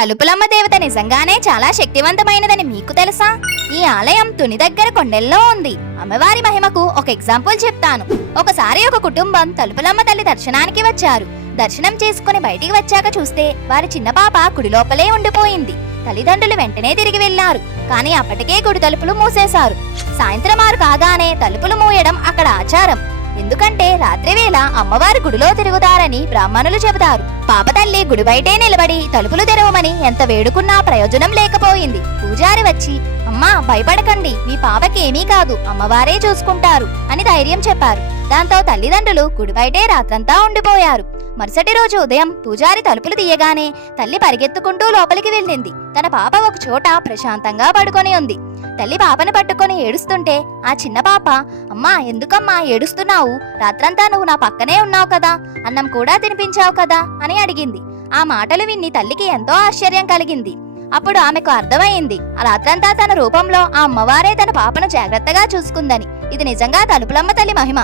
తలుపులమ్మ దేవత నిజంగానే చాలా శక్తివంతమైనదని మీకు తెలుసా? ఈ ఆలయం తుని దగ్గర కొండల్లో ఉంది. అమ్మవారి మహిమకు ఒక ఎగ్జాంపుల్ చెప్తాను. ఒకసారి ఒక కుటుంబం తలుపులమ్మ తల్లి దర్శనానికి వచ్చారు. దర్శనం చేసుకుని బయటికి వచ్చాక చూస్తే వారి చిన్న పాప కుడి లోపలే ఉండిపోయింది. తల్లిదండ్రులు వెంటనే తిరిగి వెళ్ళారు కానీ అప్పటికే గుడి తలుపులు మూసేశారు. సాయంత్రం ఆరు కాగానే తలుపులు మూయడం అక్కడ ఆచారం. ఎందుకంటే రాత్రివేళ అమ్మవారు గుడిలో తిరుగుతారని బ్రాహ్మణులు చెబుతారు. పాప తల్లి గుడి బయటే నిలబడి తలుపులు తెరవమని ఎంత వేడుకున్నా ప్రయోజనం లేకపోయింది. పూజారి వచ్చి అమ్మా భయపడకండి మీ పాపకేమీ కాదు అమ్మవారే చూసుకుంటారు అని ధైర్యం చెప్పారు. దాంతో తల్లిదండ్రులు గుడి బయటే రాత్రంతా ఉండిపోయారు. మరుసటి రోజు ఉదయం పూజారి తలుపులు తీయగానే తల్లి పరిగెత్తుకుంటూ లోపలికి వెళ్ళింది. తన పాప ఒక చోట ప్రశాంతంగా పడుకొని ఉంది. తల్లి పాపను పట్టుకొని ఏడుస్తుంటే ఆ చిన్న పాప అమ్మా ఎందుకమ్మా ఏడుస్తున్నావు? రాత్రంతా నువ్వు నా పక్కనే ఉన్నావు కదా అన్నం కూడా తినిపించావు కదా అని అడిగింది. ఆ మాటలు విని తల్లికి ఎంతో ఆశ్చర్యం కలిగింది. అప్పుడు ఆమెకు అర్థమైంది ఆ రాత్రంతా తన రూపంలో ఆ అమ్మవారే తన పాపను జాగ్రత్తగా చూసుకుందని. ఇది నిజంగా తలుపులమ్మ తల్లి మహిమ.